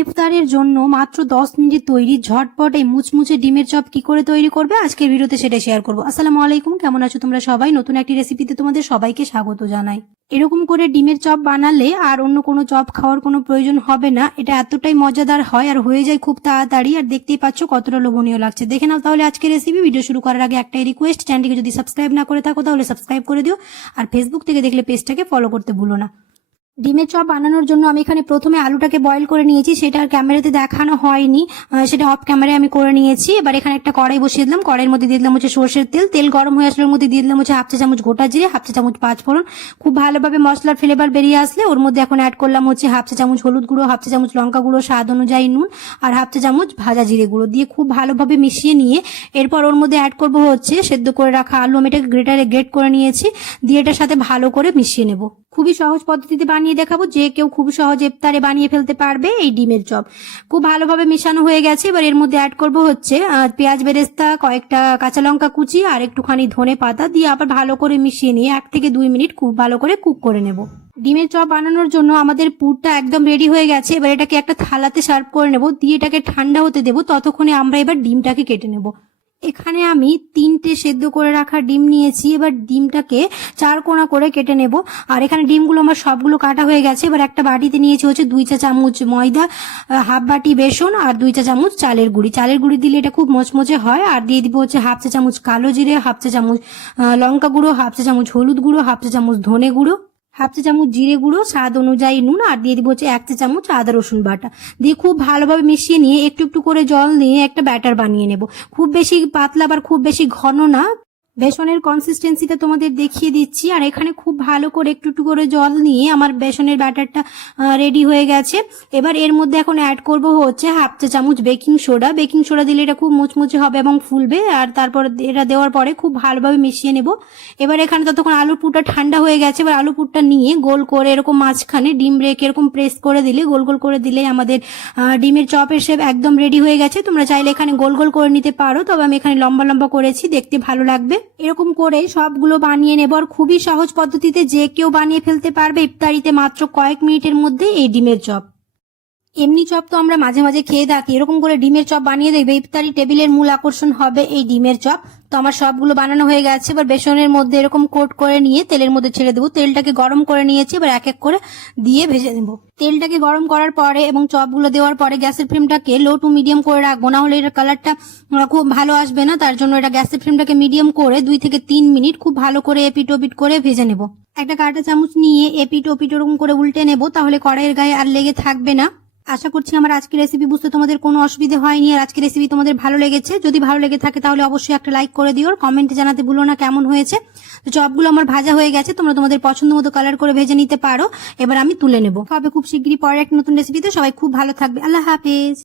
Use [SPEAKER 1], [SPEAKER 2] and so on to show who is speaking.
[SPEAKER 1] ইফতারের জন্য মাত্র দশ মিনিট তৈরি ঝটপট মুচমুচে ডিমের চপ কি করে তৈরি করবে? আজকের ভিডিওতে সেটা শেয়ার করব। আসসালামু আলাইকুম, কেমন আছো তোমরা সবাই? নতুন একটি রেসিপিতে তোমাদের সবাইকে স্বাগত জানাই। এরকম করে ডিমের চপ বানালে আর অন্য কোনো চপ খাওয়ার কোনো প্রয়োজন হবে না। এটা এতটাই মজাদার হয় আর হয়ে যায় খুব তাড়াতাড়ি। আর দেখতেই পাচ্ছ কতটা লোভনীয় লাগছে। দেখে নাও তাহলে আজকে রেসিপি ভিডিও শুরু করার আগে একটাই রিকোয়েস্ট চ্যানেলটিকে যদি সাবস্ক্রাইব না করে থাকো তাহলে সাবস্ক্রাইব করে দিও। আর ফেসবুক থেকে দেখলে পেজটাকে ফলো করতে ভুলো না। ডিমের চপ বানানোর জন্য আমি এখানে প্রথমে আলুটাকে বয়েল করে নিয়েছি। সেটা আর ক্যামেরাতে দেখানো হয়নি। সেটা অফ ক্যামেরায় আমি করে নিয়েছি। এবার এখানে একটা কড়াই বসিয়ে দিলাম। কড়াইয়ের মধ্যে দিয়ে দিলাম হচ্ছে সর্ষের তেল। তেল গরম হয়ে আসলে মধ্যে দিয়ে দিলাম হচ্ছে হাফ চা চামচ গোটা জিরে, হাফ চা চামচ পাঁচ ফোড়ন। খুব ভালোভাবে মশলার ফ্লেভার বেরিয়ে আসলে ওর মধ্যে এখন অ্যাড করলাম হচ্ছে হাফ চা চামচ হলুদ গুঁড়ো, হাফ চা চামচ লঙ্কা গুঁড়ো, স্বাদ অনুযায়ী নুন আর হাফ চা চামচ ভাজা জিরে গুঁড়ো দিয়ে খুব ভালোভাবে মিশিয়ে নিয়ে এরপর ওর মধ্যে অ্যাড করব হচ্ছে সেদ্ধ করে রাখা আলু। আমি এটাকে গ্রেটারে গ্রেট করে নিয়েছি। দিয়ে এটার সাথে ভালো করে মিশিয়ে নেব। খুবই সহজ পদ্ধতিতে বানিয়ে দেখাবো যে কেউ খুব সহজে ইফতারে বানিয়ে ফেলতে পারবে এই ডিমের চপ। খুব ভালোভাবে মেশানো হয়ে গেছে। এবার এর মধ্যে অ্যাড করব হচ্ছে পেঁয়াজ বেরেস্তা, কয়েকটা কাঁচা লঙ্কা কুচি আর একটুখানি ধনে পাতা দিয়ে আবার ভালো করে মিশিয়ে নিয়ে এক থেকে দুই মিনিট খুব ভালো করে কুক করে নেব। ডিমের চপ বানানোর জন্য আমাদের পুরটা একদম রেডি হয়ে গেছে। এবার এটাকে একটা থালাতে সার্ভ করে নেব। দিয়ে এটাকে ঠান্ডা হতে দেবো। ততক্ষণে আমরা এবার ডিমটাকে কেটে নেব। এখানে আমি তিনটে সেদ্ধ করে রাখা ডিম নিয়েছি। এবার ডিমটাকে চার কোনা করে কেটে নেব। আর এখানে ডিমগুলো আমার সবগুলো কাটা হয়ে গেছে। এবার একটা বাটিতে নিয়েছি হচ্ছে দুই চা চামচ ময়দা হাফ বাটি বেসন আর দুই চা চামচ চালের গুঁড়ি। চালের গুঁড়ি দিলে এটা খুব মচমচে হয়। আর দিয়ে দিব হচ্ছে হাফ চা চামচ কালো জিরে, হাফ চা চামচ লঙ্কা গুঁড়ো, হাফ চা চামচ হলুদ গুঁড়ো, হাফ চা চামচ ধনে গুঁড়ো। হাফ চা চামচ জিরে গুঁড়ো, স্বাদ অনুযায়ী নুন, আর দিয়ে দিব হচ্ছে এক চা চামচ আদা রসুন বাটা। দিয়ে খুব ভালোভাবে মিশিয়ে নিয়ে একটু একটু করে জল দিয়ে একটা ব্যাটার বানিয়ে নেব। খুব বেশি পাতলা আবার খুব বেশি ঘন না। বেসনের কনসিস্টেন্সিটা তোমাদের দেখিয়ে দিচ্ছি। আর এখানে খুব ভালো করে একটু একটু করে জল নিয়ে আমার বেসনের ব্যাটারটা রেডি হয়ে গেছে। এবার এর মধ্যে এখন অ্যাড করব হচ্ছে হাফ চা চামচ বেকিং সোডা বেকিং সোডা দিলে এটা খুব মুচমুচে হবে এবং ফুলবে। আর তারপর এটা দেওয়ার পরে খুব ভালোভাবে মিশিয়ে নেব। এবার এখানে ততক্ষণ আলুর পুরটা ঠান্ডা হয়ে গেছে। এবার আলু পুরটা নিয়ে গোল করে এরকম মাঝখানে ডিম রেখে এরকম প্রেস করে দিলে, গোল গোল করে দিলে আমাদের ডিমের চপের শেপ একদম রেডি হয়ে গেছে। তোমরা চাইলে এখানে গোল গোল করে নিতে পারো। তবে আমি এখানে লম্বা লম্বা করেছি। দেখতে ভালো লাগবে। এরকম করে সবগুলো বানিয়ে নেব। আর খুবই সহজ পদ্ধতিতে যে কেউ বানিয়ে ফেলতে পারবে ইফতারিতে মাত্র কয়েক মিনিটের মধ্যে এই ডিমের চপ। এমনি চপ তো আমরা মাঝে মাঝে খেয়ে থাকি। এরকম করে ডিমের চপ বানিয়ে দেখবে, ইফতারি টেবিলের মূল আকর্ষণ হবে এই ডিমের চপ। তো আমার সবগুলো বানানো হয়ে গেছে, এবার বেসনের মধ্যে এরকম কোট করে নিয়ে তেলের মধ্যে ছেড়ে দেবো। তেলটাকে গরম করে নিয়েছি, এবার এক এক করে দিয়ে ভেজে নেব। তেলটাকে গরম করার পরে এবং চপগুলো দেওয়ার পরে গ্যাসের ফ্লেমটাকে লো টু মিডিয়াম করে রাখব। না হলে এর কালারটা খুব ভালো আসবে না, তার জন্য এটা গ্যাসের ফ্লেমটাকে মিডিয়াম করে দুই থেকে তিন মিনিট খুব ভালো করে এপিট ওপিট করে ভেজে নেব। একটা কাঁটা চামচ নিয়ে এপিট ওপিট ওরকম করে উল্টে নেব, তাহলে কড়াইয়ের গায়ে আর লেগে থাকবে না। আশা করছি আমার আজকের রেসিপি বুঝতে তোমাদের কোনো অসুবিধা হয়নি, আর আজকের রেসিপি তোমাদের ভালো লেগেছে। যদি ভালো লেগে থাকে তাহলে অবশ্যই একটা লাইক করে দিও কমেন্টে জানাতে ভুলো না কেমন হয়েছে। তো চপগুলো আমার ভাজা হয়ে গেছে, তোমরা তোমাদের পছন্দ মতো কালার করে ভেজে নিতে পারো। এবার আমি তুলে নেব। তবে খুব শিগগিরই পরে এক নতুন রেসিপিতে সবাই খুব ভালো থাকবে। আল্লাহ হাফেজ।